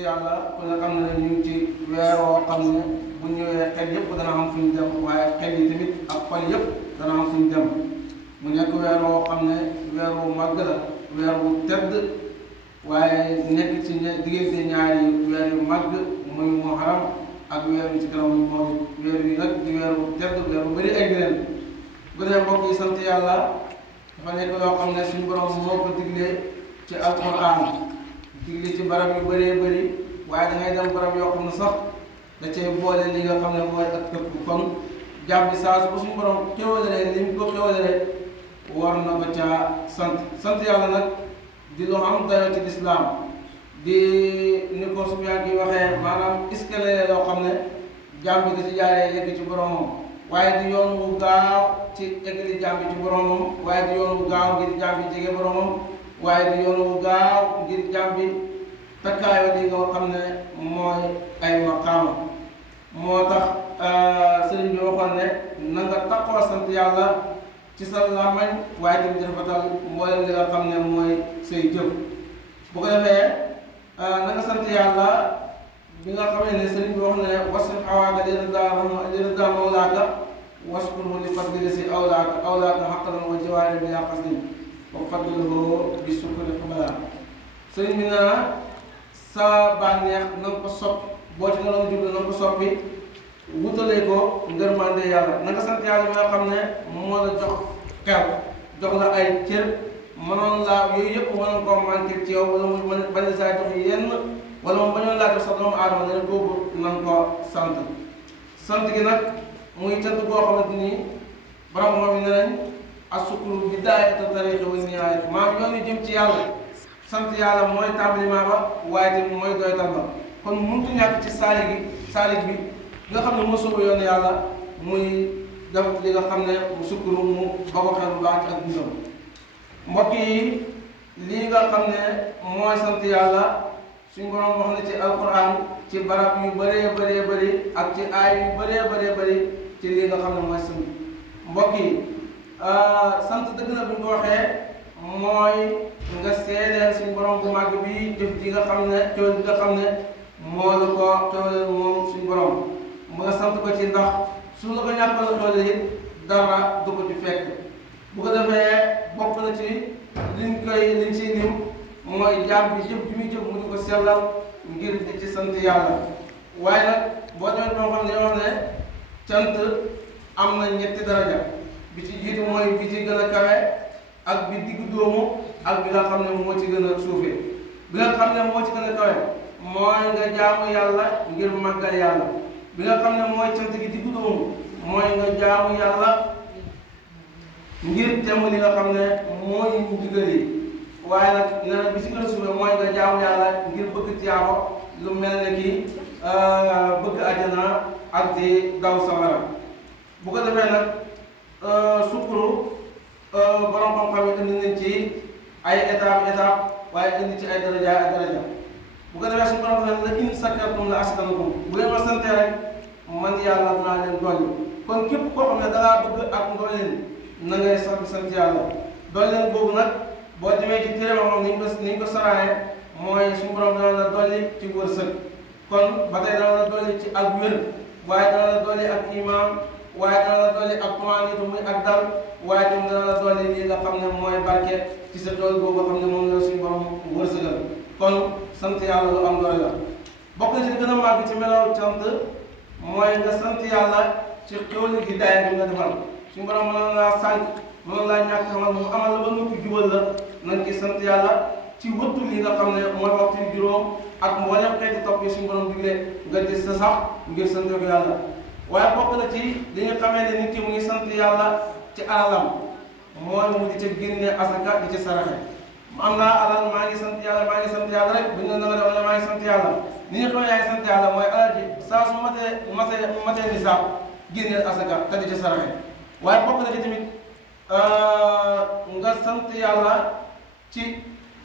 yàlla ku ne xam ne ñu ngi ci weer woo xam ne bu ñëwee xel yëpp dana xam fu ñu dem waaye xel yi tamit ak xol yëpp dana xam fu ñu dem mu nekk weer woo xam ne weer wu màgg la weer wu tedd waaye nekk ci diggante ñaari weer yu màgg muy muharram ak weer yu ci kanam muy mawlid weer yi nag di weer wu tedd weer wu bëri ay ngëneel bu dee mbokk yi sant yàlla dafa nekk loo xam ne suñu borom moo ko diglee ci alquran digle ci barab yu bëree bëri waaye da ngay dem barab yoo xam ne sax da cee boole li nga xam ne mooy ak tëpp kon jàmm bi saa su ko suñu borom xéwalee li ñu ko xéwalee war na ko caa sant yàlla nag di lu am dayoo ci lislaam di ni ko Sufyaan yi waxee maanaam escalier loo xam ne jàmm bi da ci jaaree yegg ci boromam waaye di yoon wu gaaw ci eggali jàmm bi ci boromam waaye di yoon wu gaaw ngir jàmm bi jege boromam waaye di yoon wu gaaw ngir jàmm bi takkaayoo li nga xam ne mooy ay maqaama moo tax sëriñ bi waxoon ne na nga takkoo sant yàlla ci sa làmmañ waaye tamit di rafetal mboolem li nga xam ne mooy say jëf bu ko defee na nga sant yàlla bi nga xamee ne sëriñ bi wax ne wasif xawaaka li rida mawlaaka waskurhu li fadli si awlaaka xaqalan wa jawaari bi yaa qasdin wa fadluhu bi sukri xubala sëriñ bi naa sa bànneex na nga ko soppi boo ci nga doon jublu na nga ko soppi wutalee ko ngërmande yàlla na nga sant yàlla mi nga xam ne moo la jox xew jox la ay cër mënoon laa yooyu yëpp mënoon koo manqué ci yow wala mu bañ a saa jox yenn wala mu bañoon laa jox sax doomu aadama dana kooku na nga ko sant gi nag muy cant boo xamante ni borom moom yi ne nañ asukuru bidaayatu tariiqi wa nihaayatu maam yoon yu jëm ci yàlla sant yàlla mooy tàmbaliment ba waaye tamit mooy doytal ba kon mënut ñàkk ci saalik bi nga xam ne moo sóobu yoon yàlla muy def li nga xam ne mu sukkuru mu ba ko xel bu baax ak dundam mbokk yi lii nga xam ne mooy sant yàlla suñu borom wax na ci alquran ci barab yu bëree bëri ak ci aay yu bëree bëri ci lii nga xam ne mooy sant mbokk yi sant dëgg na bu ñu ko waxee mooy nga seedeel suñu borom bu màgg bi jëf ji nga xam ne xéwal bi nga xam ne moo la ko xéwalal moom suñu borom mu nga sant ko ci ndax su la ko ñàkkal xéwal it dara du ko ci fekk bu ko defee bokk na ci liñ ciy lim mooy jaam bi jëf bi muy jëf mu di ko sellal ngir di ci sant yàlla waaye nag boo demee boo xam ne yoo xam ne cant am na ñetti daraja bi ci jiitu mooy bi ci gën a kawe ak bi diggu dóomu ak bi nga xam ne moo ci gën a suufee bi nga xam ne moo ci gën a kawe mooy nga jaamu yàlla ngir màggal yàlla bi nga xam ne mooy cant gi diggu dóomu mooy nga jaamu yàlla ngir temm li nga xam ne mooy ndigal yi waaye nag nee na bi ci gën a suufee mooy nga jaamu yàlla ngir bëgg tiyaaba lu mel ne ki bëgg àjjana ak di daw sawara bu ko defee nag sukuru borom xam-xam yi indi nañ ci ay étape waaye indi ci ay daraja bu ko defee suñu borom ne la in sakartum la asidanakum bu ngeen ma sante rek man yàlla dinaa leen dolli kon képp koo xam ne dangaa bëgg ak ndolleen na ngay sant yàlla dolleen boobu nag boo demee ci téere moom ni ñu ko saraaye mooy suñu borom dana la dolli ci wërsëg kon ba tey dana la dolli ci ak wér waaye dana la dolli ak imaam waaye dana la dolli ak tumaanitu muy ak dal waaye tam dana la dolli lii nga xam ne mooy barke ci sa tool boobu nga xam ne moom la suñu borom wërsëgal kon sant yàlla lu am doole la bokk na ci gën a màgg ci melaw cant mooy nga sant yàlla ci xéwal gi daaya bi nga defal suñu borom mënoon laa sànq mënoon laa ñàkk xamal mu amal la ba noppi jubal la nañ ci sant yàlla ci wëttu li nga xam ne mooy waxtu juróom ak mboolem xeeti topp yi suñu borom digle nga ci sa sax ngir sant ko yàlla waaye bokk na ci li nga xamee ne nit ki mu ngi sant yàlla ci alalam mooy mu di ca génne asaka di ca saraxe am naa alal maa ngi sant yàlla rek buñ ne na nga def ne maa ngi sant yàlla ni ñu xam yaay sant yàlla mooy alal ji saa su matee nisaab génneel asaka te di ca saraxe waaye bokk na ci tamit nga sant yàlla ci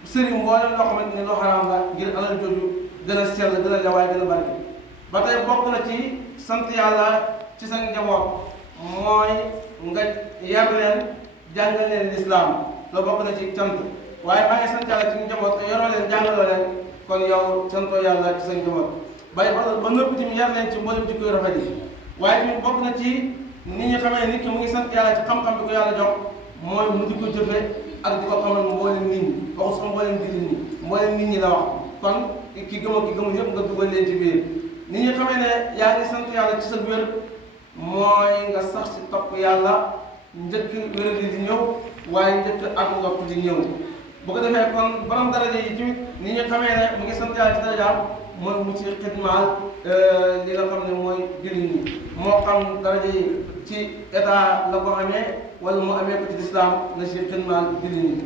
sëriñ mboolem loo xamante ni loo xaraam la ngir alal jooju gën a sell gën a lewaay gën a barke ba tey bokk na ci sant yàlla ci sa njaboot mooy nga yar leen jàngal leen lislaam loolu bokk na ci cant waaye maa ngi sant yàlla ci njaboot te yoroo leen jàngaloo leen kon yow santoo yàlla ci sa njaboot ba noppi tamit yar leen ci mboolem jikko yu rafet yi waaye tamit bokk na ci ni ñu xamee nit ki mu ngi sant yàlla ci xam-xam bi ko yàlla jox mooy mu di ko jëfe ak di ko xamal mboolem nit ñi waxu sax mboolem jullit ñi mboolem nit ñi la wax kon ki gëm ak ki gëmul yëpp nga dugal leen ci biir ni ñu xamee ne yaa ngi sant yàlla ci sa wér mooy nga sax ci topp yàlla njëkk wér di ñëw waaye njëkk ak ngopp di ñëw bu ko defee kon borom daraja yi tamit ni ñu xamee ne mu ngi sant yàlla ci darajaam mooy mu ci xidmaal li nga xam ne mooy jullit ñi moo xam daraja yi ci état la ko amee wala mu amee ko ci lislaam na ci xidmaal jullit ñi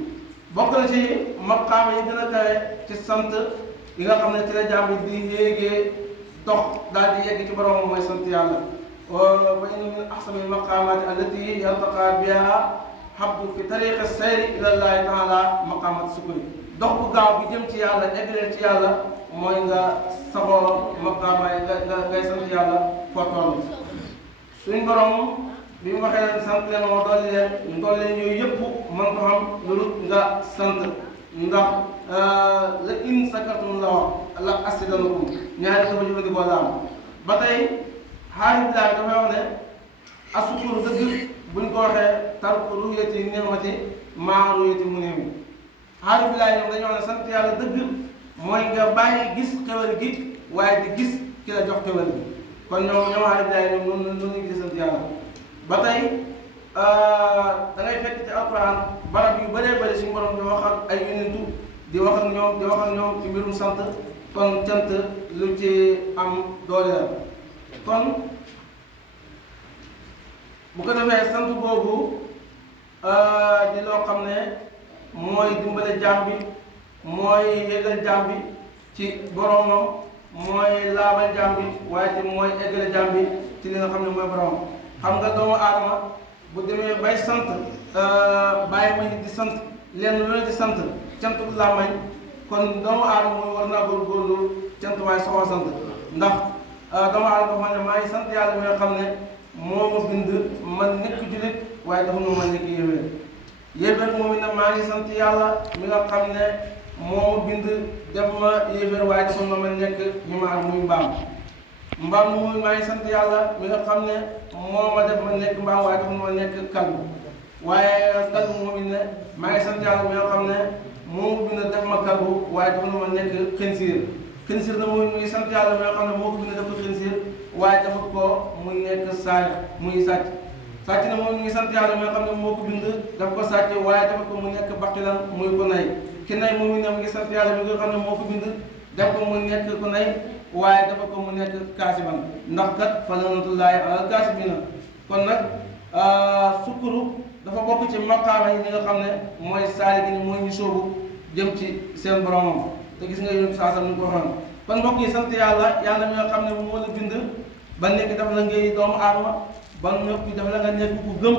bokk na ci maqaama yi gën a kawe ci sant yi nga xam ne ci la jaam bi di yéegee dox daal di yegg ci borom mooy sant yàlla wa inna min ahsani maqaamaati allati yartaqa biha habdu fi tariqi sayri ila llahi taala maqaamat sukuri dox bu gaaw bi jëm ci yàlla egg leen ci yàlla mooy nga saxoo maqaama yi ngay sant yàlla foo toll suñ borom bi mu waxee leen sant leen moo dolli leen yooyu yëpp mën ko xam loolu nga sant ndax la in sakartum la wax la asidanakum ñaari dafa jëfandikoo la am ba tey xaari bilaay dafay wax ne asukuru dëgg buñ ko waxee tarku ruuyati ni'mati maa ruuyati mu néew xaari bilaay ñoom dañoo wax ne sant yàlla dëgg mooy nga bàyyi gis xewal gi waaye di gis ki la jox xewal gi kon ñoom xaari bilaay ñoom noonu ñu gis sant yàlla ba tey da ngay fekk ci alquran barab yu bëree bëri suñu borom di wax ak ay yonentu di wax ak ñoom ci mbirum sant kon cant lu ci am doole la kon bu ko defee sant boobu di loo xam ne mooy dimbale jaam bi mooy yégal jaam bi ci boromam mooy laabal jaam bi waaye te mooy eggale jaam bi ci li nga xam ne mooy boromam xam nga doomu aadama bu demee bay sant bàyyi ma di sant lenn lu ne di sant cant laa may kon doomu aadama mooy war naa góorgóorlu cant waaye soxla sant ndax doomu aadama dafa ne maa ngi sant yàlla mi nga xam ne moo ma bind man nekk jullit waaye dafa ma nekk yéeféer moom it nag maa ngi sant yàlla mi nga xam ne moo ma bind def ma yéeféer waaye dafa ma nekk ximaar muy mbaam muy maa ngi sant yàlla mi nga xam ne moo ma def ma nekk mbaam waaye dafa ma nekk kalbu waaye kalbu moom it ne maa ngi sant yàlla mi nga xam ne moo ma bind def ma kalbu waaye dafa ma nekk xinsiir na muy ngi sant yàlla mi nga xam ne moo ko bind def ko xinsiir waaye dafa ko muy nekk saay muy sàcc na moom ngi sant yàlla mi nga xam ne moo ko bind daf ko sàcc waaye dafa ko mu nekk baqilan muy ko nay ki nay moom it ne mu ngi sant yàlla mi nga xam ne moo ko bind def ko mu nekk ko nay waaye dafa ko mu nekk kaasiban ndax kat fa lanatullaahi alal kaasibina kon nag sukkuru dafa bokk ci maqaama yi ñi nga xam ne mooy saali gi ni mooy ñu sóobu jëm ci seen boromam te gis nga yéen saasam ni ko waxoon kon mbokk yi sant yàlla mi nga xam ne moo la bind ba nekk daf la ngay doomu aadama ba noppi daf la nga nekk ku gëm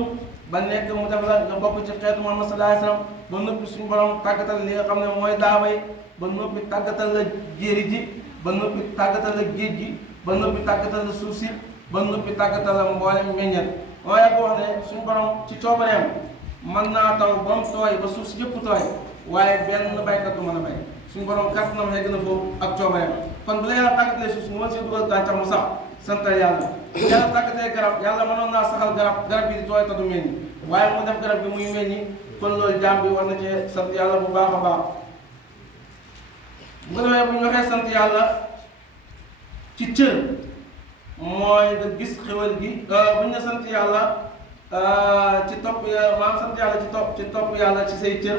ba nekk mu def la nga bokk ci xeetu Muhammad sallallahu alayhi wasallam ba noppi suñu borom tàggatal li nga xam ne mooy daabay ba noppi tàggatal la jéeri ji ba noppi tàggatal la géej gi ba noppi tàggatal la suuf si ba noppi tàggatal la mboolem meññet waaye ko wax ne suñu borom ci coobareem mën naa taw ba mu tooy ba suuf si yëpp tooy waaye benn baykat du mën a bay suñu borom kàtt na ma gën a foofu ak coobareem kon bu la yàlla tàggatalee suuf si mu mën si dugal gàncax mu sax santal yàlla yàlla tàggatee garab yàlla mënoon naa saxal garab bi di tooy te du meññi waaye mu def garab bi muy meññi kon loolu jaam bi war na cee sant yàlla bu baax a baax bu ko defee bu ñu waxee sant yàlla ci cër mooy nga gis xewal gi bu ñu ne sant yàlla ci topp maanaam sant yàlla ci topp yàlla ci say cër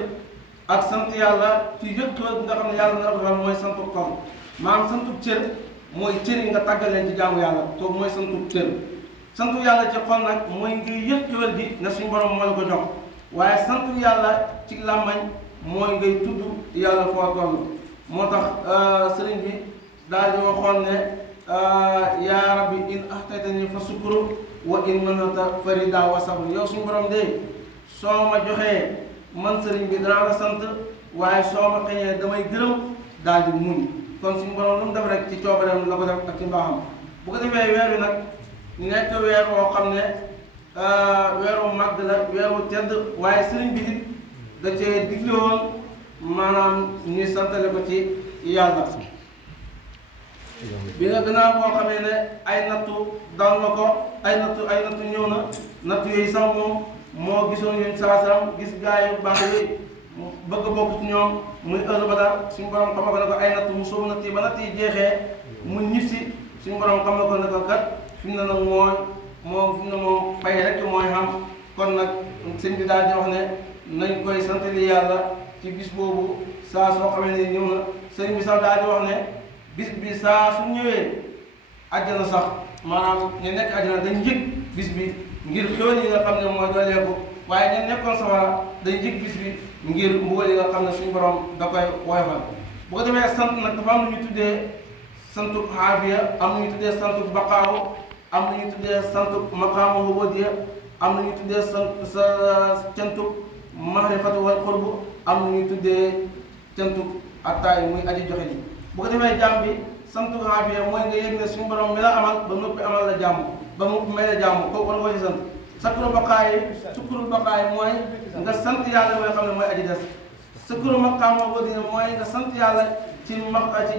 ak sant yàlla ci yëg xewal bi nga xam ne yàlla na la mooy santu xol maanaam santu cër mooy cër yi nga tàggal leen ci jaamu yàlla kooku mooy santu cër santu yàlla ci xol nag mooy nga yëg xewal gi ne suñu borom moo la ko jox waaye santu yàlla ci làmmañ mooy ngay tudd yàlla foo toll moo tax sëriñ bi daal di waxoon ne yaa rabbi in ahtaytani fa sukru wa in manata farida wa sabr yow suñu borom de soo ma joxee man sëriñ bi danaa la sant waaye soo ma xëñee damay gërëm daal di muñ kon suñu borom lu mu def rek ci coobareem la ko def ak ci mbaaxam bu ko defee weer wi nag nekk weer woo xam ne weeru màgg la weeru tedd waaye sëriñ bi it da cee digle woon maanaam ñuy santale ko ci yàlla bi nga gannaaw boo xamee ne ay nattu dal na ko ay nattu ñëw na nattu yooyu sax moom moo gisoon yéen saasam gis gaa yu baax yooyu bëgg a bokk ci ñoom muy heure ba daal suñu borom xamal ko ne ko ay nattu mu soobu natt yi ba natt yi jeexee mu ñib si suñu borom xamal ko ne ko kat fi mu ne nag moom fay rek mooy xam kon nag sëñ bi daal di wax ne nañ koy sant li yàlla ci bis boobu saa soo xamee ne ñëw na sëñ bi sax daal di wax ne bis bi saa su ñëwee àjjana sax maanaam ñu nekk àjjana dañ njëkk bis bi ngir xéwal yi nga xam ne mooy dooleeku waaye ña nekkoon safara dañ njëkk bis bi ngir mbugal yi nga xam ne suñu borom da koy woyofal bu ko defee sant nag dafa am lu ñu tuddee santu xaafiya am lu ñu tuddee santu baqaaw am lu ñu tuddee santu maqaamu ubudiyya am lu ñu tuddee sa cantu mahrifatu wal qurbu am lu ñu tuddee cantu attaay muy aji joxe ji bu ko defee jàmm bi santu xaafiya mooy nga yëg ne suñu borom mi la amal ba noppi amal la jàmm ba mu may la jàmm kooku kon nga ci sant sakuru baqaay mooy nga sant yàlla mooy xam ne mooy aji des sakuru maqaamu ubudiyya mooy nga sant yàlla ci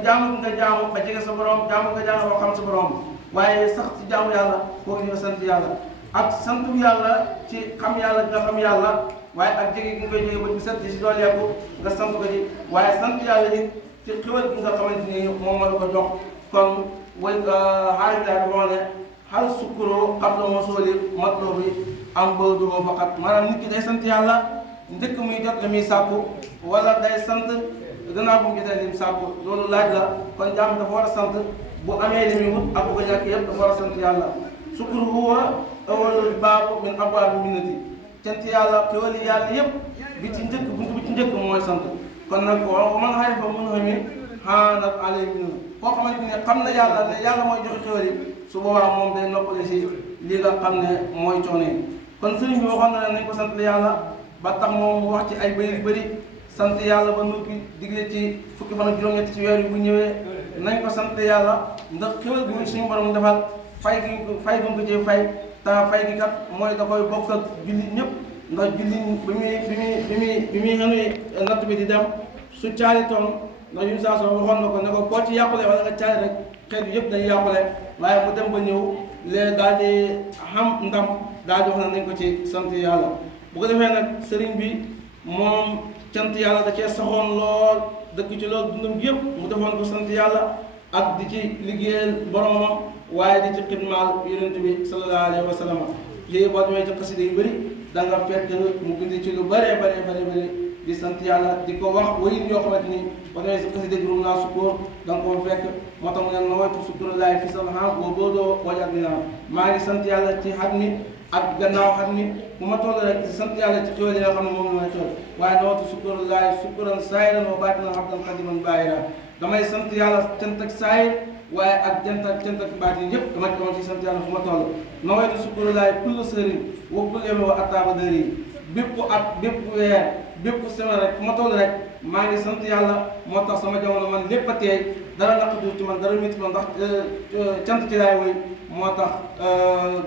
jaamu nga jaamu ba jege sa borom jaamu nga jaamu ba xam sa borom waaye sax ci jaamu yàlla kooku ñu sant yàlla ak santu yàlla ci xam yàlla nga xam yàlla waaye ak jege gi nga koy jege ba ci set ci dooleeku nga sant ko ci waaye sant yàlla it ci xéwal gi nga xamante ni moom moo la ko jox kon way xaalis daal dafa ne xal sukkuro qabla mosoli matlo bi am booduwoo faqat maanaam nit ki day sant yàlla njëkk muy jot la muy sàkku wala day sant gannaaw bu mu jotee lim sàkku loolu laaj la kon jàmm dafa war a sant bu amee li muy wut ak bu ko ñàkk yëpp dafa war a sant yàlla sukkur huwa awwalul baabu min abwaabi minnati sant yàlla xéwali yàlla yëpp bi ci njëkk buntu bi ci njëkk mooy sant kon nag man xarifa mun xami xaanat alay minu koo xamante ne xam na yàlla ne yàlla mooy joxe xéwali su boobaa moom day noppale si li nga xam ne mooy coono yi kon sëriñ bi waxoon na ne nañ ko sant yàlla ba tax moom mu wax ci ay bëy yu bëri sant yàlla ba noppi digle ci fukki fan ak juróom-ñett ci weer yi bu ñëwee nañ ko sant yàlla ndax xéwal gi suñu borom defal fay gi ko ci fay te fay gi kat mooy da koy bokk ak jullit ñëpp ndax jullit bi muy xenu natt bi di dem su caali toon ndax yu saa soo waxoon na ko ne ko koo ci yàqule wala nga caali rek xeet bi yëpp dañuy yàqule waaye mu dem ba ñëw léegi daal di xam ndam daal di wax na nañ ko ci sant yàlla bu ko defee nag sëriñ bi moom cant yàlla da cee saxoon lool dëkk ci loolu dundam gi yëpp mu defoon ko sant yàlla ak di ci liggéeyal boromam waaye di ci xidmaal yonent bi sallallahu alayhi wa sallam yooyu boo demee ci xasida yu bëri da nga fekk mu bind ci lu bëree bëri di sant yàlla di ko wax wayin yoo xamante ni boo demee si xasida juróom naa sukkoor da nga ko fekk moo tax mu ne nawaytu sukkurallaahi fi salhan boo boodoo wajat ni naa maa ngi sant yàlla ci xat mi ak gannaaw xam ni bu ma toll rek sant yàlla ci xéwal yi nga xam ne moom la may toll waaye nawaytu sukkurallaahi sukkuran saayiran wa baatinan abdan qadiman baayira damay sant yàlla cant ak saayir waaye ak cant ak baatin yëpp dama ci sant yàlla fu ma toll nawaytu sukkurallaahi kulla sëriñ wa kulla yawmin wa attaaba dëri bépp at bépp weer bépp semaine rek fu ma toll rek maa ngi sant yàlla moo tax sama jamono man lépp a teey dara naqatu ci man dara métti man ndax cant ci laay woy moo tax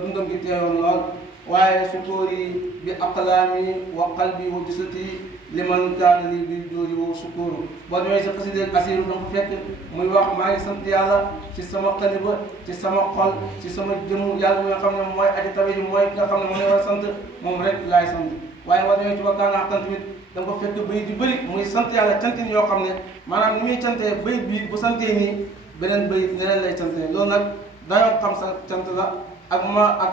dundam gi teewoon lool waaye sukóori bi aqlaami wa qalbi wa jisati liman kaana lii bil joori wa sukóoru boo demee si xasida asiru da nga ko fekk muy wax maa ngi sant yàlla ci sama xaliba ci sama xol ci sama jëmm yàlla mi nga xam ne mooy aji tabe ji mooy ki nga xam ne moom la war a sant moom rek laay sant waaye boo demee ci wakkaana xaqan tamit da nga ko fekk bayit yu bëri muy sant yàlla cantin yoo xam ne maanaam ni muy cantee bayit bi bu santee nii beneen bayit neneen lay cantee loolu nag dayoo xam sa cant la ak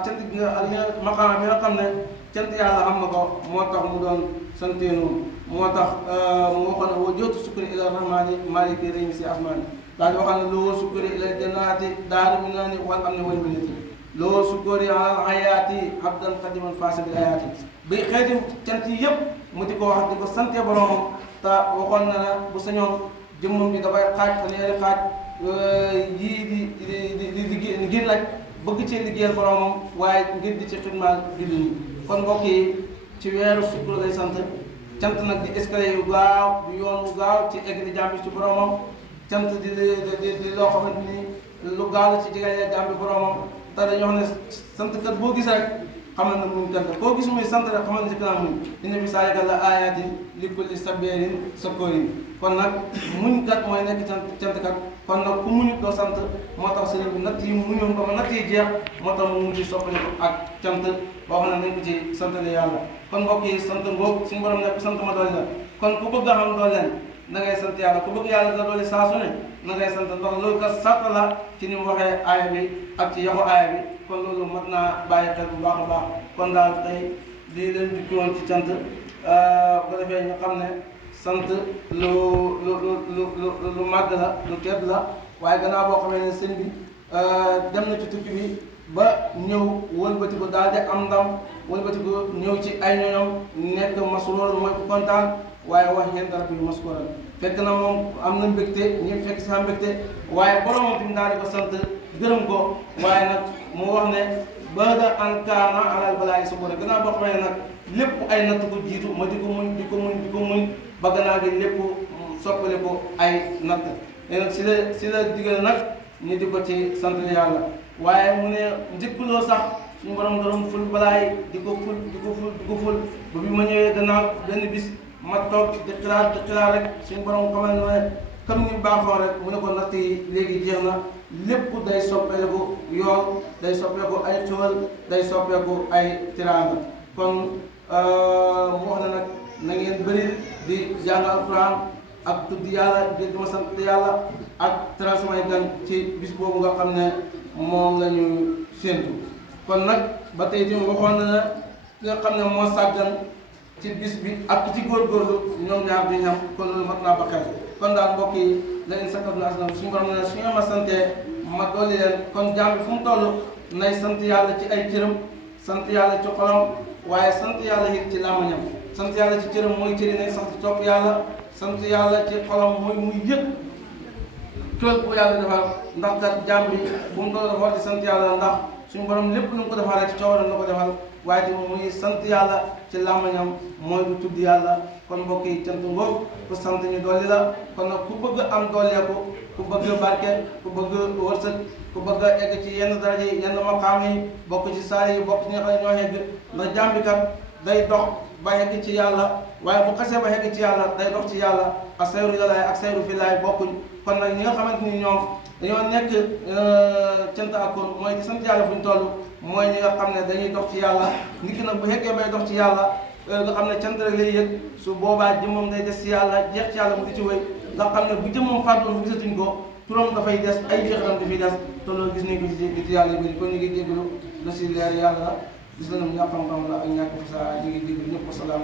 cant gi nga ak maqaama bi nga xam ne cant yàlla am na ko moo tax mu doon santee noonu moo tax mu waxoon ne woo jootu sukkuri ila rahmaani maliki rémi si asmaani daal di waxoon ne loo sukkuri ila jannaati daaru minaani wal am ne wal minati loo sukkuri alal hayaati abdan qadiman faasa bil hayaati bi xeeti cant yi yëpp mu di ko wax di ko sante boromam te waxoon na ne bu sañoon jëmmam bi dafay xaaj fanweeri xaaj yii di liggéey ngir nag bëgg ci liggéeyal boromam waaye ngir di ci xidmaal jullit ñi kon mbokk yi ci weeru sukkur lay sant cant nag di escalier yu gaaw di yoon wu gaaw ci egg di jàmbi ci boromam cant di loo xamante ni lu gaaw la ci jigéen jàmbi boromam te dañoo xam ne sant kat boo gis rek xamal na muñ kat la koo gis muy sant rek xamal na ci kanam muñ inna fi zaalika la aayaatin li kulli sabirin shakuurin kon nag muñ kat mooy nekk cant kat kon nag ku muñut doo sant moo tax sëriñ bi natt yi muñoon ba ma natt yi jeex moo tax mu mujj soppali ko ak cant boo xam ne nañ ko ci santale yàlla kon mbokk yi sant ngoog suñu borom nekk sant ma doole la kon ku bëgg a xam dooleen na ngay sant yàlla ku bëgg yàlla da doole saa su ne na ngay sant ndax loolu kat sart la ci ni mu waxee aaya bi ak ci yaxu aaya bi kon loolu mat naa bàyyi xel bu baax a baax kon daal tey lii leen jukki woon ci cant bu ko defee ñu xam ne sant lu màgg la lu tedd la waaye gannaaw boo xamee ne sëñ bi dem na ci tukki bi ba ñëw wëlbati ko daal di am ndam wëlbati ko ñëw ci ay ñoñom nekk masroor mooy ku kontaan waaye wax ñeent dara bi maskuuran fekk na moom am na mbégte ñi fekk sa mbégte waaye boromam fi mu daal di ko sant gërëm ko waaye nag mu wax ne bada an kaana alal balaayi sabura gannaaw boo xamee ne nag lépp ay natt ko jiitu ma di ko muñ ba gannaaw gi lépp soppali ko ay natt mais nag si la digal nag ñu di ko ci sant yàlla waaye mu ne njëkkuloo sax suñu borom doon ful balaay di ko ful ba bi ma ñëwee gannaaw benn bis ma toog di xalaat rek suñu borom xamal ne comme ni baaxoo rek mu ne ko natt yi léegi jeex na lépp day soppeeku yool day soppeeku ay xéwal day soppeeku ay tiraanga kon mu wax ne nag na ngeen bëri di jàng alquran ak tudd yàlla di ma sant yàlla ak teral samay gan ci bis boobu nga xam ne moom la ñu séentu kon nag ba tey tamit waxoon na ne ki nga xam ne moo sàggan ci bis bi ak ci góorgóorlu ñoom ñaar di ñam kon loolu mat naa ba xel kon daal mbokk yi la in shakartum la azidannakum suñu borom ne su ngeen ma santee ma dolli leen kon jaam bi fu mu toll nay sant yàlla ci ay cëram sant yàlla ci xolam waaye sant yàlla it ci làmmiñam sant yàlla ci cëram mooy cëri nekk sax ci topp yàlla sant yàlla ci xolam mooy muy yëg tool bu yàlla defal ndax kat jaam bi bu mu toll dafa war di sant yàlla ndax suñu borom lépp lu mu ko defal rek ci coowaram la ko defal waaye tamit muy sant yàlla ci làmmiñam mooy du tudd yàlla kon mbokk yi cant ngoog ku sant ñu dolli la kon nag ku bëgg am dooleeku ku bëgg barke ku bëgg wërsëg ku bëgg a egg ci yenn daraja yi yenn maqaam yi bokk ci saali yi bokk ci ñi nga xam ne ñoo egg ndax jaam bi kat day dox ba egg ci yàlla waaye bu xasee ba egg ci yàlla day dox ci yàlla ak sayru ilallaay ak sayru fillaay bokkuñ kon nag ñi nga xamante ni ñoom dañoo nekk cant ak kon mooy ci sant yàlla fu ñu toll mooy ñi nga xam ne dañuy dox ci yàlla nit ki nag bu fekkee bay dox ci yàlla nga xam ne cant rek lay yëg su boobaa jëmmam day des ci yàlla jeex ci yàlla mu di ci wéy nga xam ne bu jëmmam fàttoon bu gisatuñ ko turam dafay des ay jeexam dafay des te loolu gis nañ ko ci nit yàlla yu bëri kon ñu ngi jégalu la si leer yàlla gis nañu ñàkk xam-xam la ak ñàkk fasaa ñu ngi jégalu ñëpp asalaamaaleykum